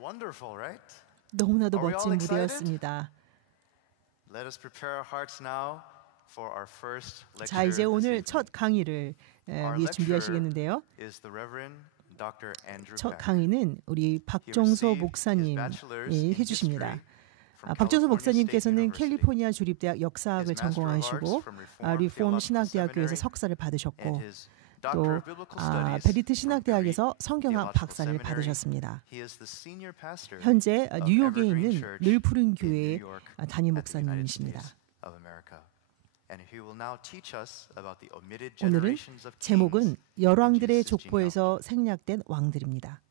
Wonderful, right? 너무나도 Are we all 멋진 excited? 무대였습니다. Let us prepare our hearts now for our first lecture. 자, 이제 this 오늘 evening. 첫 강의를 Our 위해 lecturer 준비하시겠는데요. is the Reverend Dr. Andrew 첫 Beck. 강의는 우리 박정서 목사님이 해주십니다. 박정서 목사님께서는 캘리포니아 주립대학 역사학을 전공하시고 리폼 신학대학교에서 석사를 받으셨고 또 베리트 신학대학에서 성경학 박사를 받으셨습니다. 현재 뉴욕에 있는 늘 푸른 교회의 담임 목사님이십니다. 오늘은 제목은 열왕들의 족보에서 생략된 왕들입니다.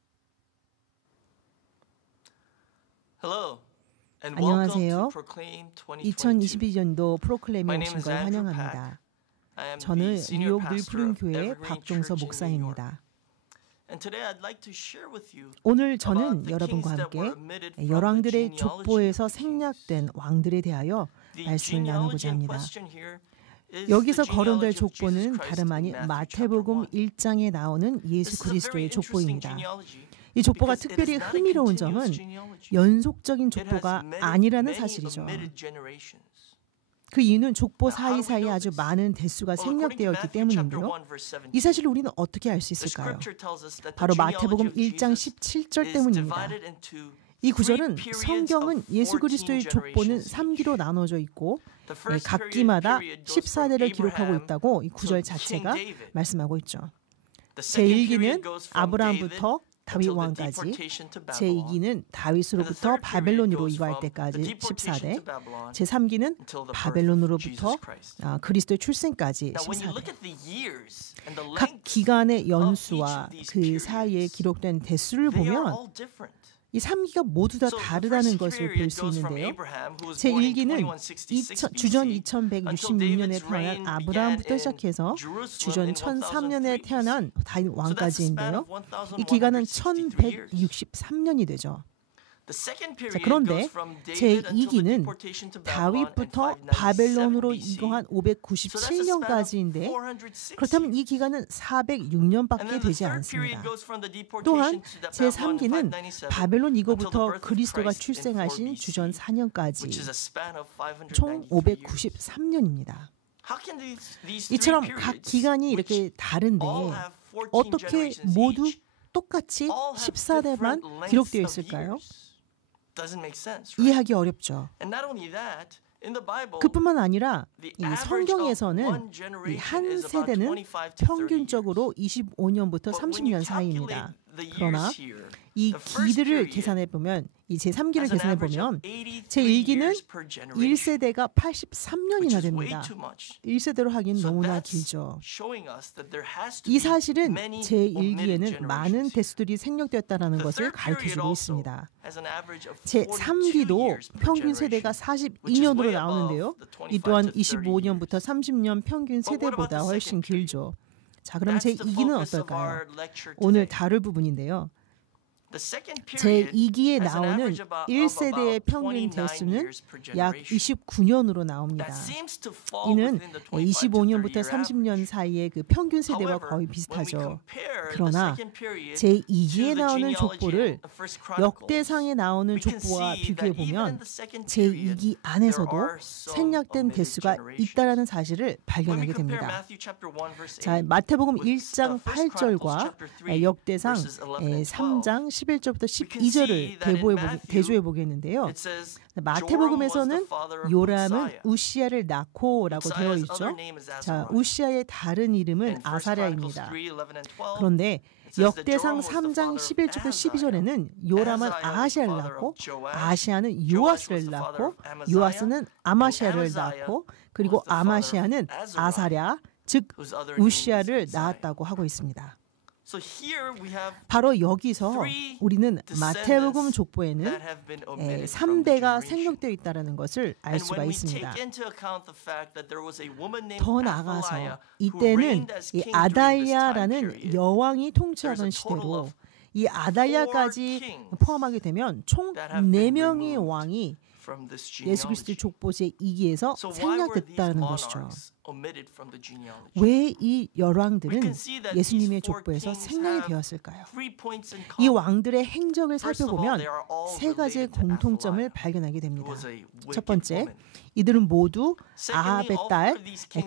안녕하세요. 2022년도 프로클레임에 오신 걸 환영합니다. 저는 뉴욕 늘 푸른 교회의 박종서 목사입니다. 오늘 저는 여러분과 함께 열왕들의 족보에서 생략된 왕들에 대하여 말씀을 나누고자 합니다. 여기서 거론될 족보는 다름 아닌 마태복음 1장에 나오는 예수 그리스도의 족보입니다. 이 족보가 특별히 흥미로운 점은 연속적인 족보가 아니라는 사실이죠. 그 이유는 족보 사이사이에 아주 많은 대수가 생략되어 있기 때문인데요. 이 사실을 우리는 어떻게 알 수 있을까요? 바로 마태복음 1장 17절 때문입니다. 이 구절은 성경은 예수 그리스도의 족보는 3기로 나눠져 있고 각 기마다 14대를 기록하고 있다고 이 구절 자체가 말씀하고 있죠. 제1기는 아브라함부터 다윗 왕까지, 제2기는 다윗으로부터 바벨론으로 이거할 때까지 14대, 제3기는 바벨론으로부터 그리스도의 출생까지 14대. 각 기간의 연수와 그 사이에 기록된 대수를 보면 이 3기가 모두 다 다르다는 것을 볼 수 있는데요. 제1기는 주전 2166년에 태어난 아브라함부터 시작해서 주전 1003년에 태어난 다윗 왕까지인데요. 이 기간은 1163년이 되죠. 자, 그런데 제2기는 다윗부터 바벨론으로 이거한 597년까지인데 그렇다면 이 기간은 406년밖에 되지 않습니다. 또한 제3기는 바벨론 이거부터 그리스도가 출생하신 주전 4년까지 총 593년입니다. 이처럼 각 기간이 이렇게 다른데 어떻게 모두 똑같이 14대만 기록되어 있을까요? 이해하기 어렵죠. 그뿐만 아니라 이 성경에서는 이 한 세대는 평균적으로 25년부터 30년 사이입니다. 그러나 이 기들을 계산해 보면 이 제3기를 계산해 보면 제1기는 1세대가 83년이나 됩니다. 1세대로 하긴 너무나 길죠. 이 사실은 제1기에는 많은 대수들이 생략되었다는 것을 가르쳐주고 있습니다. 제3기도 평균 세대가 42년으로 나오는데요. 이 또한 25년부터 30년 평균 세대보다 훨씬 길죠. 자, 그럼 제2기는 어떨까요? 오늘 다룰 부분인데요. 제2기에 나오는 1세대의 평균 대수는 약 29년으로 나옵니다. 이는 25년부터 30년 사이의 그 평균 세대와 거의 비슷하죠. 그러나 제2기에 나오는 족보를 역대상에 나오는 족보와 비교해보면 제2기 안에서도 생략된 대수가 있다는 사실을 발견하게 됩니다. 자, 마태복음 1장 8절과 역대상 3장 11절부터 12절을 대조해 보겠는데요. 마태복음에서는 요람은 우시야를 낳고라고 되어 있죠. 자, 우시야의 다른 이름은 아사랴입니다. 그런데 역대상 3장 11절부터 12절에는 요람은 아하시아를 낳고 아하시아는 요아스를 낳고 요아스는 아마시아를 낳고 그리고 아마시아는 아사랴 즉 우시야를 낳았다고 하고 있습니다. 바로 여기서 우리는 마태복음 족보에는 3대가 생략되어 있다는 것을 알 수가 있습니다. 더 나아가서 이때는 이 아달랴라는 여왕이 통치하던 시대로 이 아달랴까지 포함하게 되면 총 4명의 왕이 예수 그리스도의 족보 제2기에서 생략됐다는 것이죠. 왜 이 열왕들은 예수님의 족보에서 생략이 되었을까요? 이 왕들의 행적을 살펴보면 세 가지의 공통점을 발견하게 됩니다. 첫 번째, 이들은 모두 아합의 딸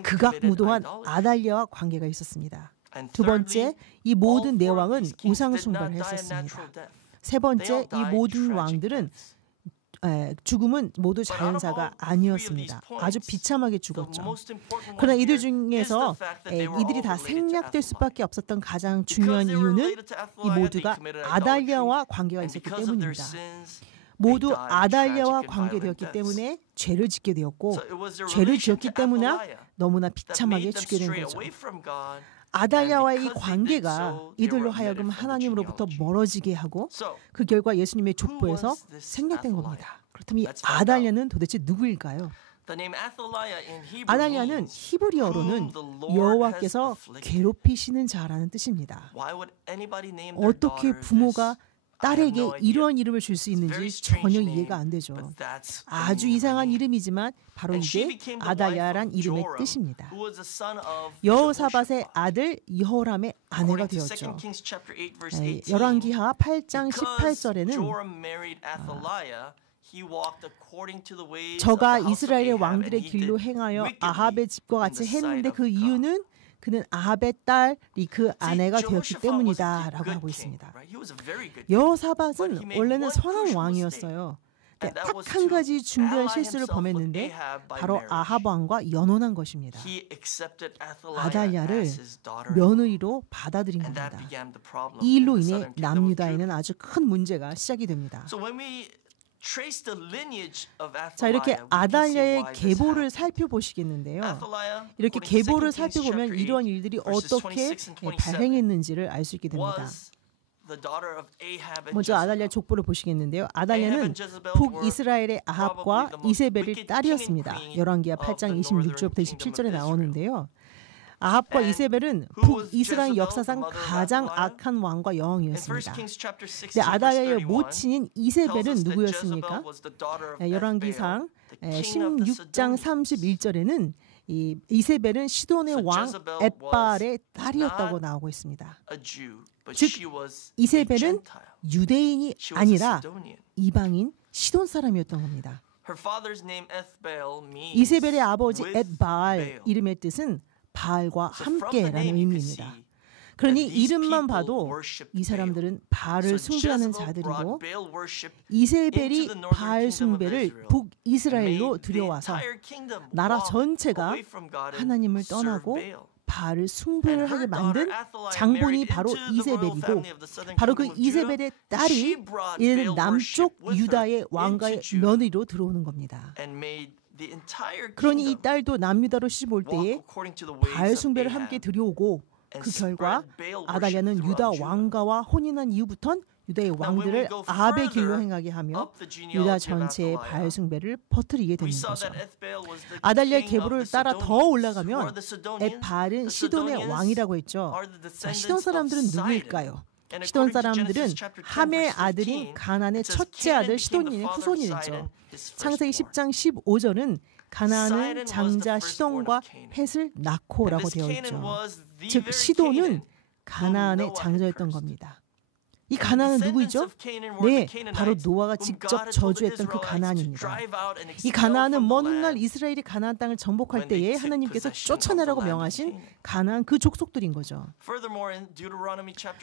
극악무도한 아달랴와 관계가 있었습니다. 두 번째, 이 모든 네 왕은 우상 숭배를 했었습니다. 세 번째, 이 모든 왕들은 죽음은 모두 자연사가 아니었습니다. 아주 비참하게 죽었죠. 그러나 이들 중에서 이들이 다 생략될 수밖에 없었던 가장 중요한 이유는 이 모두가 아달랴와 관계가 있었기 때문입니다. 모두 아달랴와 관계되었기 때문에 죄를 짓게 되었고, 죄를 지었기 때문에 너무나 비참하게 죽게 된 거죠. 아달랴와의 이 관계가 이들로 하여금 하나님으로부터 멀어지게 하고 그 결과 예수님의 족보에서 생략된 겁니다. 그렇다면 이 아달랴는 도대체 누구일까요? 아달랴는 히브리어로는 여호와께서 괴롭히시는 자라는 뜻입니다. 어떻게 부모가 딸에게 이러한 이름을 줄 수 있는지 전혀 이해가 안 되죠. 아주 이상한 이름이지만 바로 이게 아달랴란 이름의 뜻입니다. 여호사밧의 아들 여호람의 아내가 되었죠. 열왕기하 8장 18절에는 저가 이스라엘의 왕들의 길로 행하여 아합의 집과 같이 했는데 그 이유는 그는 아합의 딸이 그 아내가 되었기 때문이다 라고 하고 있습니다. 여호사밧은 원래는 선한 왕이었어요. 딱 한 가지 중대한 실수를 범했는데 바로 아합 왕과 연혼한 것입니다. 아달랴를 며느리로 받아들인 겁니다. 이 일로 인해 남유다에는 아주 큰 문제가 시작이 됩니다. 자, 이렇게 아달랴의 계보를 살펴보시겠는데요. 이렇게 계보를 살펴보면 이러한 일들이 어떻게 발생했는지를 알 수 있게 됩니다. 먼저 아달랴 족보를 보시겠는데요. 아달랴는 북이스라엘의 아합과 이세벨의 딸이었습니다. 열왕기하 8장 26절부터 27절에 나오는데요. 아합과 이세벨은 북이스라엘 역사상 가장 악한 왕과 여왕이었습니다. 근데 아달랴의 모친인 이세벨은 누구였습니까? 열왕기상 16장 31절에는 이 이세벨은 시돈의 왕 엣바알의 딸이었다고 나오고 있습니다. 즉 이세벨은 유대인이 아니라 이방인 시돈 사람이었던 겁니다. 이세벨의 아버지 엣바알 이름의 뜻은 바알과 함께라는 의미입니다. 그러니 이름만 봐도 이 사람들은 바알을 숭배하는 자들이고 이세벨이 바알 숭배를 북이스라엘로 들여와서 나라 전체가 하나님을 떠나고 바알을 숭배를 하게 만든 장본이 바로 이세벨이고 바로 그 이세벨의 딸이 이제는 남쪽 유다의 왕가의 며느리로 들어오는 겁니다. 그러니 이 딸도 남유다로 시집 올 때에 바알 숭배를 함께 들여오고 그 결과 아달랴는 유다 왕가와 혼인한 이후부터는 유다의 왕들을 아합의 길로 행하게 하며 유다 전체의 바알 숭배를 퍼뜨리게 되는 거죠. 아달랴의 계보를 따라 더 올라가면 엣바알은 시돈의 왕이라고 했죠. 자, 시돈 사람들은 누구일까요? 시돈 사람들은 함의 아들인 가나안의 첫째 아들 시돈의 후손이죠. 창세기 10장 15절은 가나안은 장자 시돈과 헷을 낳고라고 되어 있죠. 즉 시돈은 가나안의 장자였던 겁니다. 이 가나안은 누구이죠? 네, 바로 노아가 직접 저주했던 그 가나안입니다. 이 가나안은 먼 훗날 이스라엘이 가나안 땅을 정복할 때에 하나님께서 쫓아내라고 명하신 가나안 그 족속들인 거죠.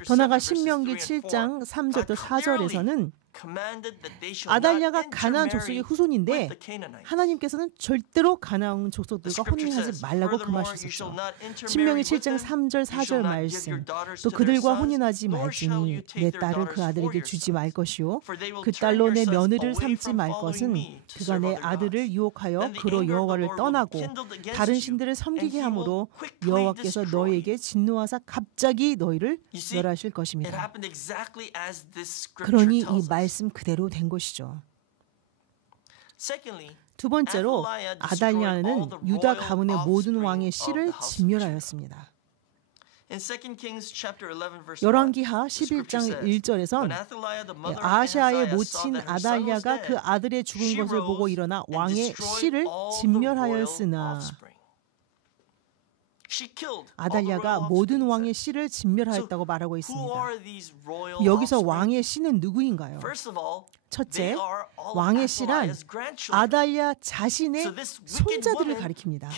더 나아가 신명기 7장 3절부터 4절에서는 아달랴가 가나안 족속의 후손인데 하나님께서는 절대로 가나안 족속들과 혼인하지 말라고 금하셨었죠. 신명기 7장 3절 4절 말씀 또 그들과 혼인하지 말지니 내 딸을 그 아들에게 주지 말 것이요 그 딸로 내 며느리를 삼지 말 것은 그가 내 아들을 유혹하여 그로 여호와를 떠나고 다른 신들을 섬기게 함으로 여호와께서 너희에게 진노하사 갑자기 너희를 멸하실 것입니다. 그러니 이 말씀 그대로 된 것이죠. 두 번째로 아달랴는 유다 가문의 모든 왕의 씨를 진멸하였습니다. 열왕기하 11장 1절에선 아하시아의 모친 아달랴가 그 아들의 죽은 것을 보고 일어나 왕의 씨를 진멸하였으나 아달랴가 모든 왕의 씨를 진멸하였다고 말하고 있습니다. 여기서 왕의 씨는 누구인가요? 첫째, 왕의 씨란 아달랴 자신의 손자들을 가리킵니다.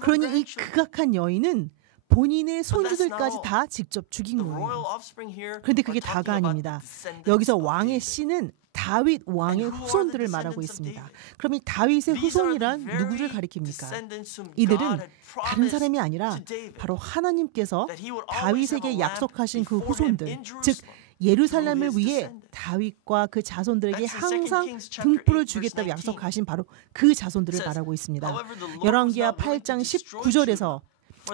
그러니 이 극악한 여인은 본인의 손주들까지 다 직접 죽인 거예요. 그런데 그게 다가 아닙니다. 여기서 왕의 씨는 다윗 왕의 후손들을 말하고 있습니다. 그럼 이 다윗의 후손이란 누구를 가리킵니까? 이들은 다른 사람이 아니라 바로 하나님께서 다윗에게 약속하신 그 후손들, 즉 예루살렘을 위해 다윗과 그 자손들에게 항상 등불을 주겠다고 약속하신 바로 그 자손들을 말하고 있습니다. 열왕기하 8장 19절에서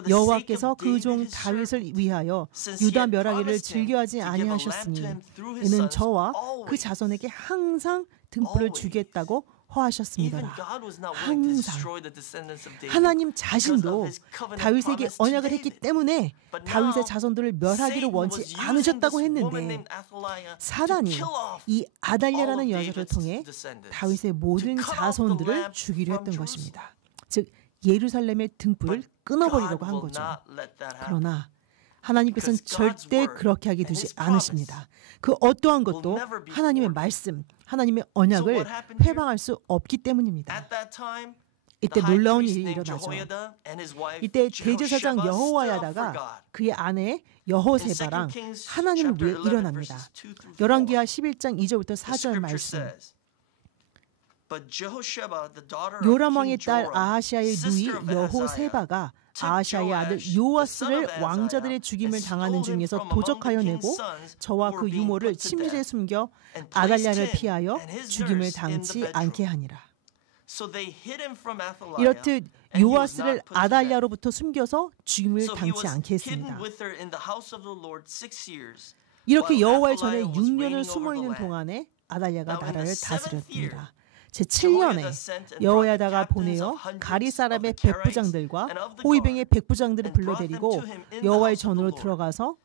여호와께서 그 종 다윗을 위하여 유다 멸하기를 즐겨하지 아니하셨으니 이는 저와 그 자손에게 항상 등불을 주겠다고 허하셨습니다. 항상 하나님 자신도 다윗에게 언약을 했기 때문에 다윗의 자손들을 멸하기를 원치 않으셨다고 했는데 사단이 이 아달랴라는 여자를 통해 다윗의 모든 자손들을 죽이려 했던 것입니다. 즉 예루살렘의 등불을 끊어버리려고 한 거죠. 그러나 하나님께서는 절대 그렇게 하게 두지 않으십니다. 그 어떠한 것도 하나님의 말씀, 하나님의 언약을 회방할 수 없기 때문입니다. 이때 놀라운 일이 일어나죠. 이때 대제사장 여호야다가 그의 아내 여호세바랑 하나님을 위해 일어납니다. 열왕기하 11장 2절부터 4절 말씀. 요람 왕의 딸 아하시아의 누이 여호세바가 아하시아의 아들 요아스를 왕자들의 죽임을 당하는 중에서 도적하여 내고 저와 그 유모를 침실에 숨겨 아달랴를 피하여 죽임을 당치 않게 하니라. 이렇듯 요아스를 아달랴로부터 숨겨서 죽임을 당치 않게 했습니다. 이렇게 여호와의 전에 6년을 숨어있는 동안에 아달랴가 나라를 다스렸습니다. 제7년에 여호야다가 보내어 가리 사람의 백부장들과 호위병의 백부장들을 불러들이고 여호와의 전으로 들어가서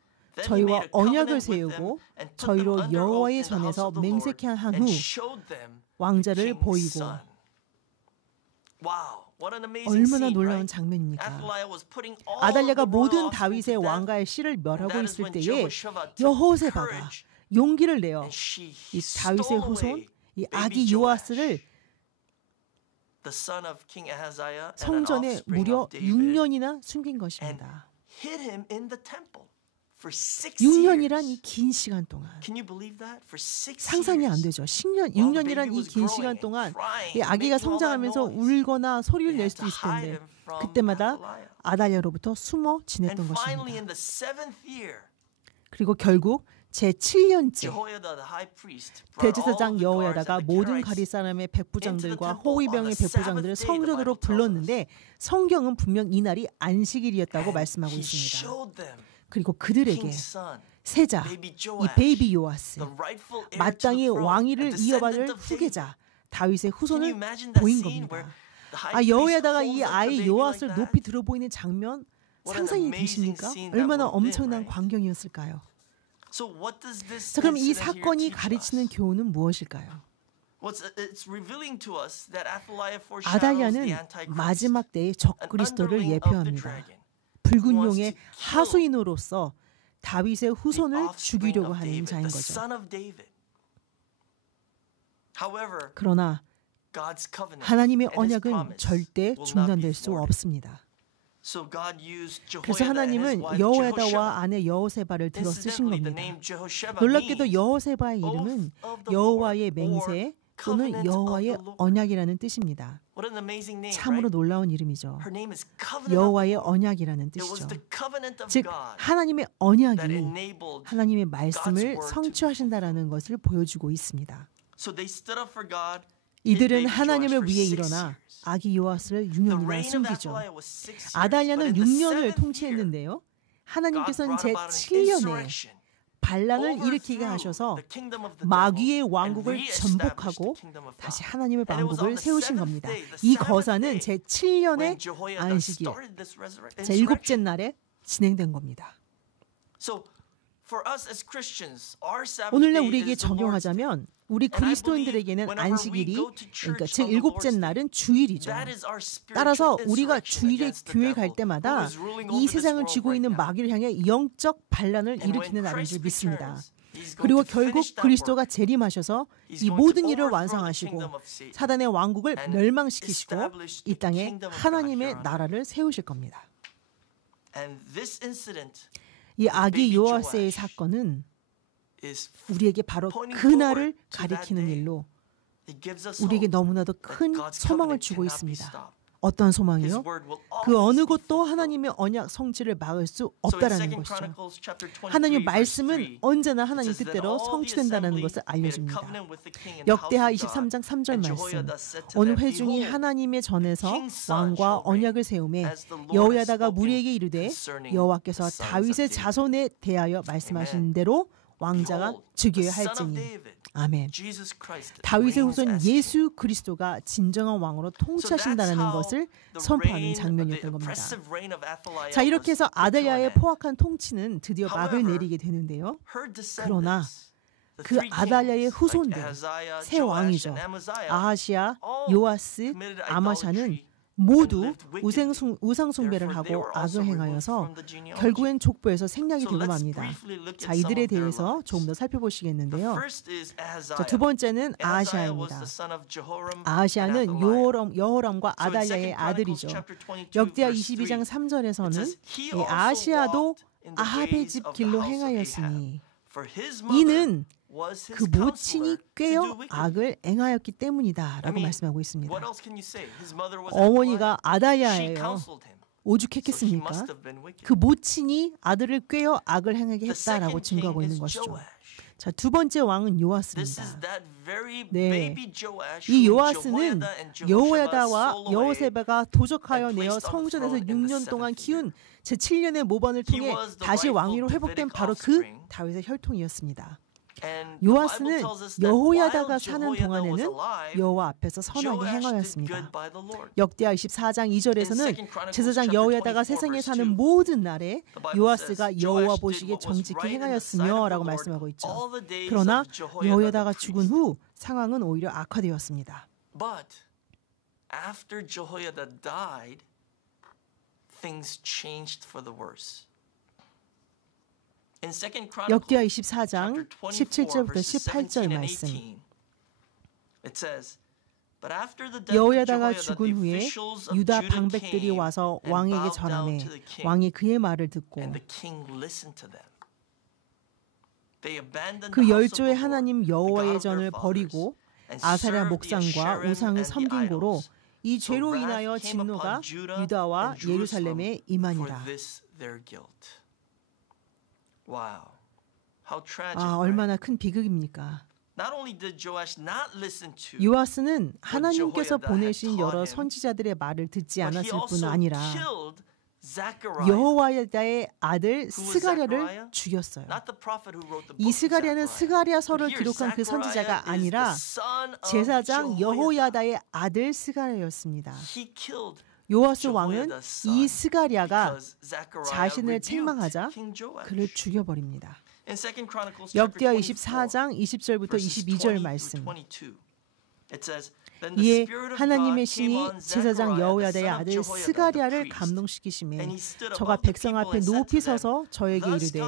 저희와 언약을 세우고 저희로 여호와의 전에서 맹세케 한 후 왕자를 보이고. 얼마나 놀라운 장면입니까? 아달랴가 모든 다윗의 왕가의 씨를 멸하고 있을 때에 여호세바가 용기를 내어 이 다윗의 후손 이 아기 요아스를 성전에 무려 6년이나 숨긴 것입니다. 6년이란 이 긴 시간 동안 상상이 안 되죠. 6년이란 이 긴 시간 동안 이 아기가 성장하면서 울거나 소리를 낼 수도 있을 텐데 그때마다 아달랴로부터 숨어 지냈던 것입니다. 그리고 결국 제7년째 대제사장 여호야다가 모든 가리 사람의 백부장들과 호위병의 백부장들을 성전으로 불렀는데 성경은 분명 이날이 안식일이었다고 말씀하고 있습니다. 그리고 그들에게 세자, 이 베이비 요아스, 마땅히 왕위를 이어받을 후계자 다윗의 후손을 보인 겁니다. 여호야다가 이 아이 요아스를 높이 들어 보이는 장면 상상이 되십니까? 얼마나 엄청난 광경이었을까요? 자, 그럼 이 사건이 가르치는 교훈은 무엇일까요? 아달랴는 마지막 때의 적그리스도를 예표합니다. 붉은 용의 하수인으로서 다윗의 후손을 죽이려고 하는 자인 거죠. 그러나 하나님의 언약은 절대 중단될 수 없습니다. 그래서 하나님은 여호야다와 아내 여호세바를 들어 쓰신 겁니다. 놀랍게도 여호세바의 이름은 여호와의 맹세 또는 여호와의 언약이라는 뜻입니다. 참으로 놀라운 이름이죠. 여호와의 언약이라는 뜻이죠. 즉 하나님의 언약이 하나님의 말씀을 성취하신다라는 것을 보여주고 있습니다. 이들은 하나님을 위해 일어나 아기 요아스를 6년이나 숨기죠. 아달랴는 6년을 통치했는데요. 하나님께서는 제7년에 반란을 일으키게 하셔서 마귀의 왕국을 전복하고 다시 하나님의 왕국을 세우신 겁니다. 이 거사는 제7년의 안식일, 제7째 날에 진행된 겁니다. 오늘날 우리에게 적용하자면 우리 그리스도인들에게는 안식일이 그러니까 제 일곱째 날은 주일이죠. 따라서 우리가 주일에 교회 갈 때마다 이 세상을 쥐고 있는 마귀를 향해 영적 반란을 일으키는 날인 줄 믿습니다. 그리고 결국 그리스도가 재림하셔서 이 모든 일을 완성하시고 사단의 왕국을 멸망시키시고 이 땅에 하나님의 나라를 세우실 겁니다. 이 아기 요아스의 사건은 우리에게 바로 그날을 가리키는 일로 우리에게 너무나도 큰 소망을 주고 있습니다. 어떤 소망이요? 그 어느 것도 하나님의 언약 성취를 막을 수 없다라는 것이죠. 하나님의 말씀은 언제나 하나님 뜻대로 성취된다는 것을 알려줍니다. 역대하 23장 3절 말씀. 온 회중이 하나님의 전에서 왕과 언약을 세우매 여호야다가 무리에게 이르되 여호와께서 다윗의 자손에 대하여 말씀하신 대로 왕자가 죽여야 할지니. 아멘. 다윗의 후손 예수 그리스도가 진정한 왕으로 통치하신다는 것을 선포하는 장면이었던 겁니다. 자, 이렇게 해서 아달랴의 포악한 통치는 드디어 막을 내리게 되는데요. 그러나 그 아달랴의 후손들, 새 왕이죠. 아하시아, 요아스, 아마샤는 모두 우상 숭배를 하고 악을 행하여서 결국엔 족보에서 생략이 되고 맙니다. 자, 이들에 대해서 조금 더 살펴보시겠는데요. 자, 두 번째는 아하시아입니다. 아하시아는 여호람과 아달랴의 아들이죠. 역대하 22장 3절에서는 아하시아도 아합의 집 길로 행하였으니 이는 그 모친이 꾀어 악을 행하였기 때문이다 라고 말씀하고 있습니다. 어머니가 아달랴예요. 오죽했겠습니까? 그 모친이 아들을 꾀어 악을 행하게 했다라고 증거하고 있는 것이죠. 자, 두 번째 왕은 요아스입니다. 네, 이 요아스는 여호야다와 여호세바가 도적하여 내어 성전에서 6년 동안 키운 제7년의 모반을 통해 다시 왕위로 회복된 바로 그 다윗의 혈통이었습니다. 요아스는 여호야다가 사는 동안에는 여호와 앞에서 선하게 행하였습니다. 역대하 24장 2절에서는 제사장 여호야다가 세상에 사는 모든 날에 요아스가 여호와 보시기에 정직히 행하였으며 라고 말씀하고 있죠. 그러나 여호야다가 죽은 후 상황은 오히려 악화되었습니다. But after Jehoiada died, things changed for the worse. 역대하 24장 17절부터 18절 말씀. 여호야다가 죽은 후에 유다 방백들이 와서 왕에게 절하매 왕이 그의 말을 듣고 그 열조의 하나님 여호와의 전을 버리고 아사랴 목상과 우상을 섬긴 고로 이 죄로 인하여 진노가 유다와 예루살렘에 임하니라. 얼마나 큰 비극입니까? 요아스는 하나님께서 보내신 여러 선지자들의 말을 듣지 않았을 뿐 아니라 여호야다의 아들 스가랴를 죽였어요. 이 스가랴는 스가랴서를 기록한 그 선지자가 아니라 제사장 여호야다의 아들 스가랴였습니다. 요아스 왕은 이 스가랴가 자신을 책망하자 그를 죽여버립니다. 역대하 24장 20절부터 22절 말씀. 이에 하나님의 신이 제사장 여호야다의 아들 스가랴를 감동시키시매 저가 백성 앞에 높이 서서 저에게 이르되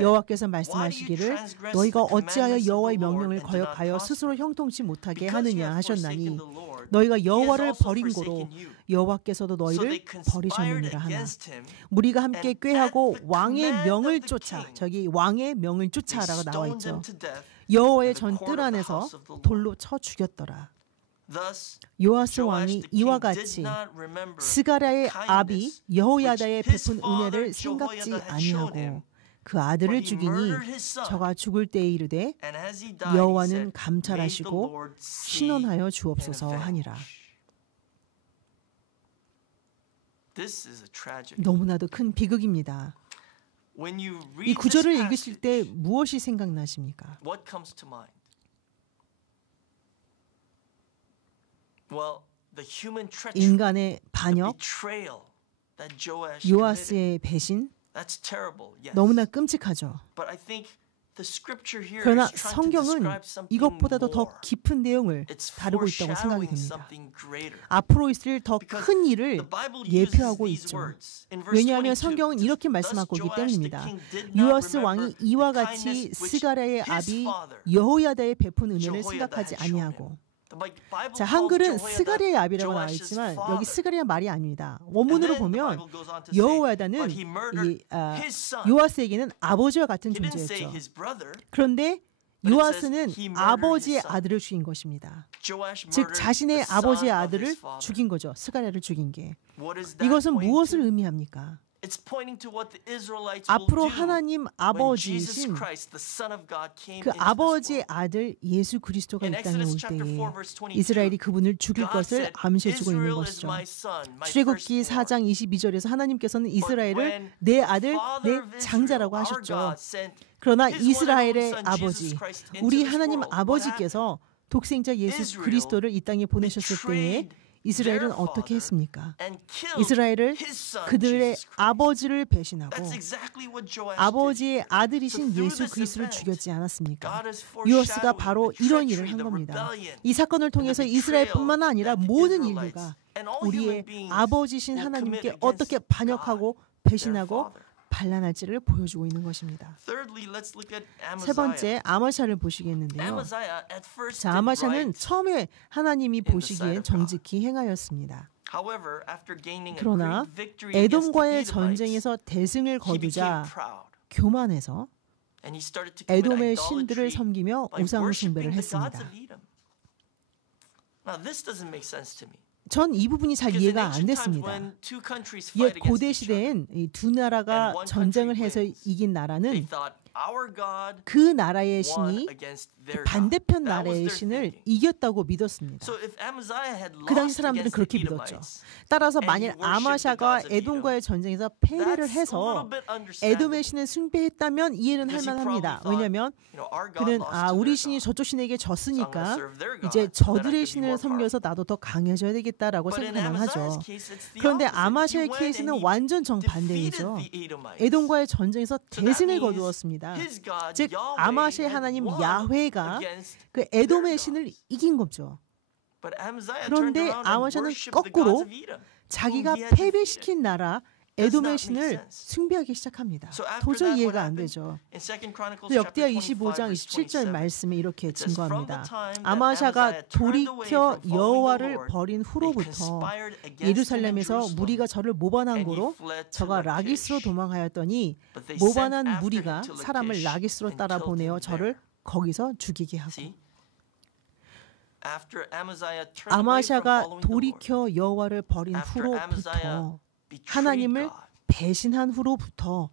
여호와께서 말씀하시기를 너희가 어찌하여 여호와의 명령을 거역하여 스스로 형통치 못하게 하느냐 하셨나니 너희가 여호와를 버린 고로 여호와께서도 너희를 버리셨느니라 하나. 무리가 함께 꾀하고 왕의 명을 쫓아, 저기 왕의 명을 쫓아라고 나와 있죠. 여호와의 전 뜰 안에서 돌로 쳐 죽였더라. 요아스 왕이 이와 같이 스가랴의 아비 여호야다의 베푼 은혜를 생각지 아니하고 그 아들을 죽이니 저가 죽을 때에 이르되 여호와는 감찰하시고 신원하여 주옵소서 하니라. 너무나도 큰 비극입니다. 이 구절을 읽으실 때 무엇이 생각나십니까? 인간의 반역, 요아스의 배신, That's terrible. Yes. 너무나 끔찍하죠. But I think the scripture here 그러나 is trying to 성경은 describe something 이것보다도 more. 더 깊은 내용을 It's 다루고 있다고 생각이 foreshadowing 됩니다. something greater. 앞으로 있을 더 Because 큰 일을 the Bible uses 예표하고 these 있죠. words. In verse 왜냐하면 22, 성경은 이렇게 thus 말씀하고 있기 Joash the 때문입니다. king did not 요아스 왕이 remember 이와 the 같이 kindness which 스가랴의 his 아비 father 여호야다에 베푼 은혜를 Jehoiada 생각하지 had shown him. 아니하고. The Bible 자, calls 한글은 Jehoiada 스가랴의 아비라고 나와 Joash's 있지만 father. 여기 스가랴 말이 아닙니다. And 원문으로 then the 보면 Bible goes on to say, 여호야다는 but he murdered his son. 요아스에게는 아버지와 같은 He didn't say 존재였죠. his brother. 그런데 But it 요아스는 says he murdered 아버지의 his son. 아들을 죽인 것입니다. Joash 즉 murdered 자신의 the son 아버지의 of 아들을 his father. 죽인 거죠. 스가랴를 죽인 게. What is that 이것은 pointing 무엇을 to? 의미합니까? It's pointing to what the Israelites 앞으로 will do 하나님 when Jesus 아버지이신 Christ, the Son of God, came 그 into this 아버지의 world. 아들 예수 그리스도가 In 이 땅에 올 Exodus chapter 때에 4, verse 22, 이스라엘이 그분을 죽일 God 것을 said, 암시해주고 있는 Israel is 것이죠. my son, my 출애굽기 firstborn. 4장 22절에서 하나님께서는 이스라엘을 when 내 아들, Father 내 of Israel, 장자라고 our 하셨죠. God, sent 그러나 his one and only 이스라엘의 son, 아버지, Jesus Christ, into 우리 this 하나님 world. What 아버지께서 독생자 예수 Israel 그리스도를 이 땅에 보내셨을 때에 betrayed 이스라엘은 their 어떻게 father 했습니까? and killed 이스라엘을 his son, 그들의 Jesus Christ. 아버지를 배신하고 That's exactly what Joash 아버지의 did. 아들이신 So through 예수 this 그리스도를 event, 죽였지 않았습니까? God is 요아스가 foreshadowing 바로 the 이런 일을 treachery, 한 the 겁니다. rebellion, 이 사건을 통해서 and the betrayal 이스라엘뿐만 아니라 that the 모든 Israelites 인류가 and all 우리의 human beings 아버지신 will commit 하나님께 against 어떻게 반역하고 God, 배신하고 their Father. 반란할지를 보여주고 있는 것입니다. Thirdly, let's look at 세 번째 Amaziah. 아마샤를 보시겠는데요. Amaziah at first 자, did 아마샤는 right. 처음에 하나님이 the sight 보시기엔 of God. 정직히 행하였습니다. However, after gaining a 그러나 great victory against the 에돔과의 Edomites, 전쟁에서 대승을 he became 거두자 proud. 교만해서 And he started to commit 에돔의 idolatry 신들을 섬기며 by 우상 숭배를 worshiping the gods 했습니다. of Edom. Now this doesn't make sense to me. 전 이 부분이 잘 Because in 이해가 안 ancient times 됐습니다. when two countries 옛 fight 고대 against each other, 시대엔 이 두 나라가 and one 전쟁을 country 해서 wins, 이긴 they 나라는 thought our God 그 나라의 won 신이 against their 반대편 God. That was 나라의 their 신을 thinking. 이겼다고 믿었습니다. So if Amaziah had 그 당시 lost 사람들은 against 그렇게 the 믿었죠. Edomites, 따라서 and 만일 he worshipped the 아마샤가 gods of 에돔과의 전쟁에서 패배를 that's a 해서 little bit 에돔의 understandable. 신을 숭배했다면 이해는 할 Because he 만합니다. probably thought, 왜냐하면 You know, our God 그는 lost 아 to 우리 their 신이 God. 저쪽 신에게 So I'm 졌으니까 gonna serve their God 이제 so that I 저들의 can be 신을 more powerful. 섬겨서 나도 더 강해져야 되겠다라고 But in 생각만 하죠. Amaziah's case, it's the 그런데 opposite. He 아마샤의 went 케이스는 and he 완전 defeated 정반대이죠. the Edomites. 에돔과의 전쟁에서 So that 대승을 means 거두었습니다. his God, 즉 Yahweh, 아마샤의 had 하나님 won 야훼가 against 그 their 에돔의 gods. 신을 이긴 거죠. But Amaziah 그런데 turned around and 아마샤는 worshipped the 거꾸로 gods of Edom, 자기가 whom he had 패배시킨 나라 Does 에돔의 not make 신을 sense. 숭배하기 시작합니다. So after 도저히 that, what 이해가 안 happened? 되죠. In 2 Chronicles 그 역대하 chapter 25장 25, 27절 말씀에 이렇게 it says, "From 증거합니다. the time that 아마샤가 Amaziah turned away 돌이켜 from following the 여호와를 Lord, 버린 they 후로부터 conspired against him in 예루살렘에서 Jerusalem, 무리가 저를 모반한 and he 고로 fled to 저가 라기스로 Lachish. 도망하였더니 But they sent 모반한 after him 무리가 to 사람을 Lachish 라기스로 and 따라 killed 보내어 him 저를 there." 거기서 죽이게 하고 See? After Amaziah turned away from 아마샤가 following the Lord, 돌이켜 여호와를 버린 after 후로부터 Amaziah betrayed 하나님을 God, 배신한 후로부터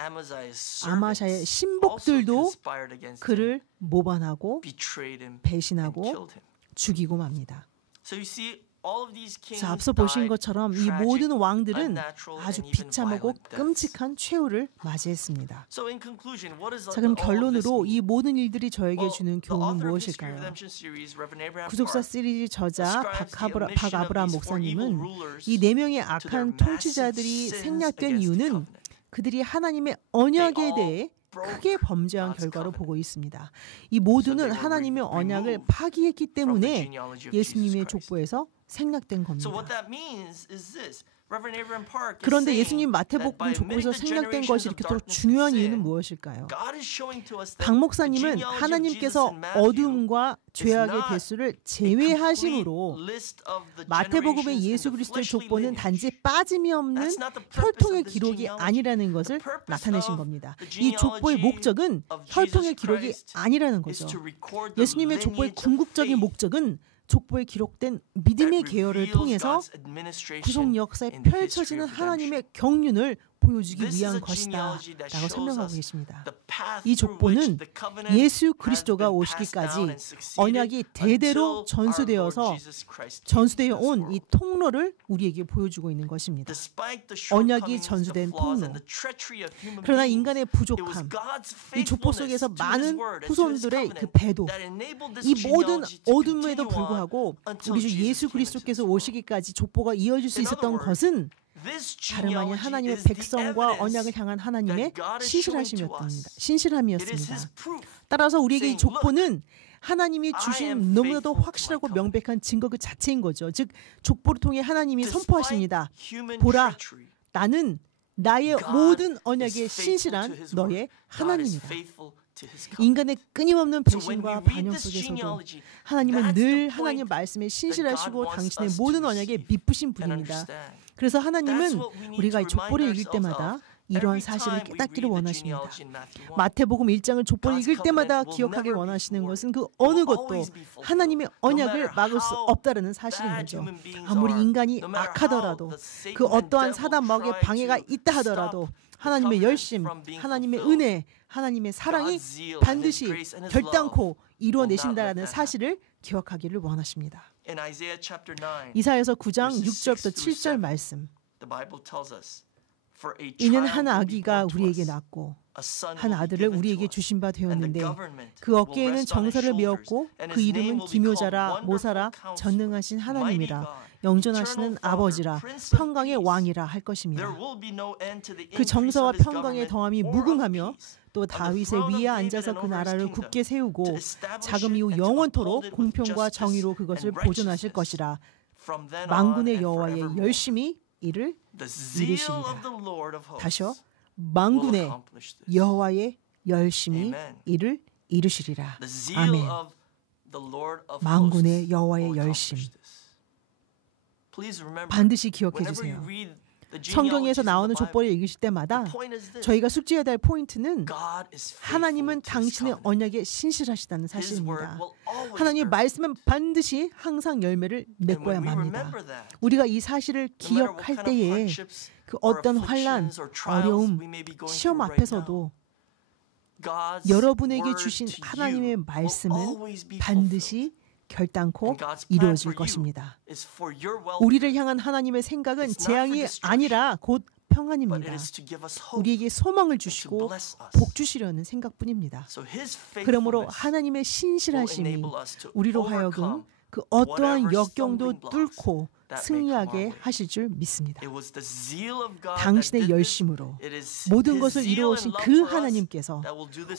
Amaziah's 아마샤의 servants 신복들도 also conspired against him, 그를 모반하고 betrayed him, and 배신하고 killed him. 죽이고 맙니다. So you see, all of these kings 자, 앞서 보신 died 것처럼 이 tragic, 모든 왕들은 unnatural, 아주 and even 비참하고 violent deaths. 끔찍한 최후를 맞이했습니다. So in conclusion, what is 자, 그럼 all of this 결론으로 이 mean? 모든 일들이 저에게 Well, 주는 the 교훈은 author of History 무엇일까요? of Redemption series, Reverend Abraham 구속사 Park, 시리즈 저자 ascribes the 박 omission of 아브라함 these four evil 목사님은 rulers 이 네 명의 to their 악한 massive 통치자들이 sins 생략된 against the 이유는 covenant. 그들이 하나님의 언약에 They all 대해 broke 크게 범죄한 God's 결과로 covenant. 보고 있습니다. 이 모두는 So they were 하나님의 언약을 removed 파기했기 from the 때문에 genealogy of 예수님의 Jesus Christ. 족보에서 생략된 겁니다. So what that means is this. Reverend Abraham Park is 그런데 saying 예수님 that by 마태복음 족보에서 omitting the 생략된 generations 것이 of 이렇게 또 darkness and 중요한 이유는 sin, 무엇일까요? God is showing to us that 박 the 목사님은 genealogy of 하나님께서 Jesus and Matthew 어둠과 죄악의 not 개수를 a 제외하심으로 complete list of the 마태복음의 generations 예수 in the 그리스도의 fleshly 족보는 lineage. 단지 빠짐이 없는 That's not the purpose 혈통의 of this 기록이 genealogy. 아니라는 것을 The purpose 나타내신 of 겁니다. the 이 족보의 genealogy 목적은 of 혈통의 Jesus 기록이 Christ 아니라는 is 거죠. to record the 예수님의 족보의 lineage of 궁극적인 faith 목적은 족보에 기록된 믿음의 that 계열을 reveals 통해서 God's administration 구속 역사에 in the history 펼쳐지는 of redemption. 하나님의 경륜을 보여주기 This is 위한 a 것이다 genealogy that 라고 shows 설명하고 us 계십니다. the path 이 through 족보는 which the covenant 예수 has 그리스도가 been passed down 오시기까지 and succeeded 언약이 대대로 until our 전수되어서 Lord Jesus Christ came 전수되어 into this 온 이 world. 통로를 우리에게 보여주고 있는 것입니다. Despite the 언약이 shortcomings, the 전수된 flaws, 통로. and the treachery of human 그러나 beings, 인간의 it was 부족함, God's 이 족보 faithfulness 속에서 to His 많은 word and to His 후손들의 그 covenant 배도, that enabled this 이 모든 genealogy to 어둠에도 continue on 불구하고 until 우리 주 Jesus 예수 came into 그리스도께서 this world. 오시기까지 족보가 이어질 수 In other 있었던 words, 것은 다름 아닌 하나님의 백성과 언약을 향한 하나님의 신실함이었습니다. 따라서 우리에게 이 족보는 하나님이 주신 너무나도 확실하고 명백한 증거 그 자체인 거죠. 즉 족보를 통해 하나님이 선포하십니다. 보라, 나는 나의 모든 언약에 신실한 너의 하나님이다. 인간의 끊임없는 배신과 반영 속에서도 하나님은 늘 하나님의 말씀에 신실하시고 당신의 모든 언약에 미쁘신 분입니다. 그래서 하나님은 우리가 이 족보를 읽을 때마다 이러한 사실을 깨닫기를 원하십니다. 마태복음 1장을 족보를 읽을 때마다 기억하길 원하시는 것은 그 어느 것도 하나님의 언약을 막을 수 없다는 사실인 거죠. 아무리 인간이 악하더라도 그 어떠한 사단 마귀의 방해가 있다 하더라도 하나님의 열심, 하나님의 은혜, 하나님의 사랑이 반드시 결단코 이루어내신다는 사실을 기억하기를 원하십니다. 이사야서 9장 6절부터 7절 말씀. 이는 한 아기가 우리에게 낳고 한 아들을 우리에게 주신 바 되었는데 그 어깨에는 정사를 메었고 그 이름은 기묘자라 모사라 전능하신 하나님이라 영존하시는 아버지라 평강의 왕이라 할 것입니다. 그 정사와 평강의 더함이 무궁하며 또 다윗의 위에 앉아서 그 나라를 굳게 세우고 자금 이후 영원토록 공평과 정의로 그것을 보존하실 것이라. 만군의 여호와의 열심히 이를 이루시리라. 다시요. 만군의 여호와의 열심히 이를 이루시리라. 아멘. 만군의 여호와의 열심. 반드시 기억해 주세요. 성경에서 나오는 족보를 읽으실 때마다 저희가 숙지해야 될 포인트는 하나님은 당신의 언약에 신실하시다는 사실입니다. 하나님의 말씀은 반드시 항상 열매를 맺고야 맙니다. 우리가 이 사실을 기억할 때에 그 어떤 환난, 어려움, 시험 앞에서도 여러분에게 주신 하나님의 말씀은 반드시 결단코 이루어질 것입니다. 우리를 향한 하나님의 생각은 재앙이 아니라 곧 평안입니다. 우리에게 소망을 주시고 복 주시려는 생각뿐입니다. 그러므로 하나님의 신실하심이 우리로 하여금 그 어떠한 역경도 뚫고 승리하게 하실 줄 믿습니다. 당신의 열심으로 모든 것을 이루어오신 그 하나님께서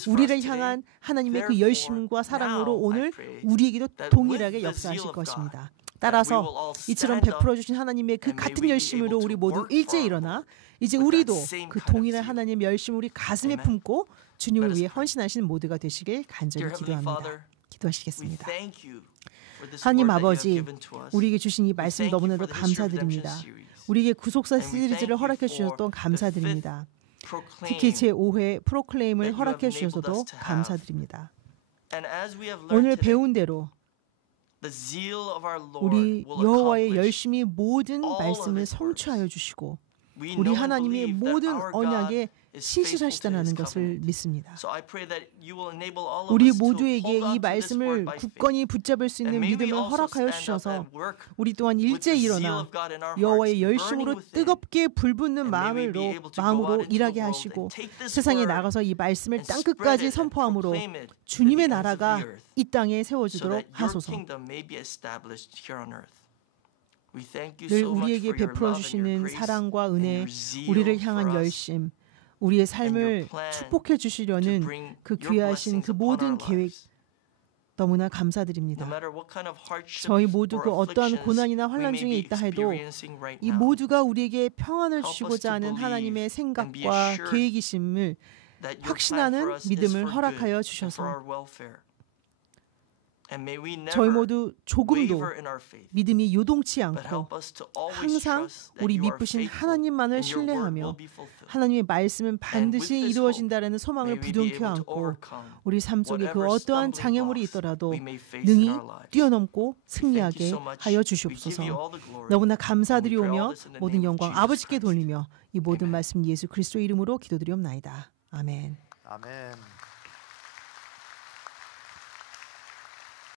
우리를 향한 하나님의 그 열심과 사랑으로 오늘 우리에게도 동일하게 역사하실 것입니다. 따라서 이처럼 베풀어 주신 하나님의 그 같은 열심으로 우리 모두 일제 일어나 이제 우리도 그 동일한 하나님의 열심을 우리 가슴에 품고 주님을 위해 헌신하신 모두가 되시길 간절히 기도합니다. 기도하시겠습니다. 하나님 아버지, 우리에게 주신 이 말씀 너무나도 감사드립니다. 우리에게 구속사 시리즈를 허락해 주셔서 감사드립니다. 특히 제5회 프로클레임을 허락해 주셔서도 감사드립니다. 오늘 배운 대로 우리 여호와의 열심히 모든 말씀을 성취하여 주시고 우리 하나님의 모든 언약에 신실하시다는 것을 믿습니다. 우리 모두에게 이 말씀을 굳건히 붙잡을 수 있는 믿음을 허락하여 주셔서 우리 또한 일제 일어나 여호와의 열심으로 뜨겁게 불붙는 마음으로 일하게 하시고 세상에 나가서 이 말씀을 땅끝까지 선포함으로 주님의 나라가 이 땅에 세워지도록 하소서. 늘 우리에게 베풀어 주시는 사랑과 은혜, 우리를 향한 열심, 우리의 삶을 축복해 주시려는 그 귀하신 그 모든 계획 너무나 감사드립니다. 저희 모두 그 어떠한 고난이나 환난 중에 있다 해도 이 모두가 우리에게 평안을 주시고자 하는 하나님의 생각과 계획이심을 확신하는 믿음을 허락하여 주셔서 저희 모두 조금도 믿음이 요동치 않고 항상 우리 미쁘신 하나님만을 신뢰하며 하나님의 말씀은 반드시 이루어진다는 소망을 부둥켜 안고 우리 삶 속에 그 어떠한 장애물이 있더라도 능히 뛰어넘고 승리하게 하여 주시옵소서. 너무나 감사드리오며 모든 영광 아버지께 돌리며 이 모든 말씀 예수 그리스도의 이름으로 기도드리옵나이다. 아멘. 아멘.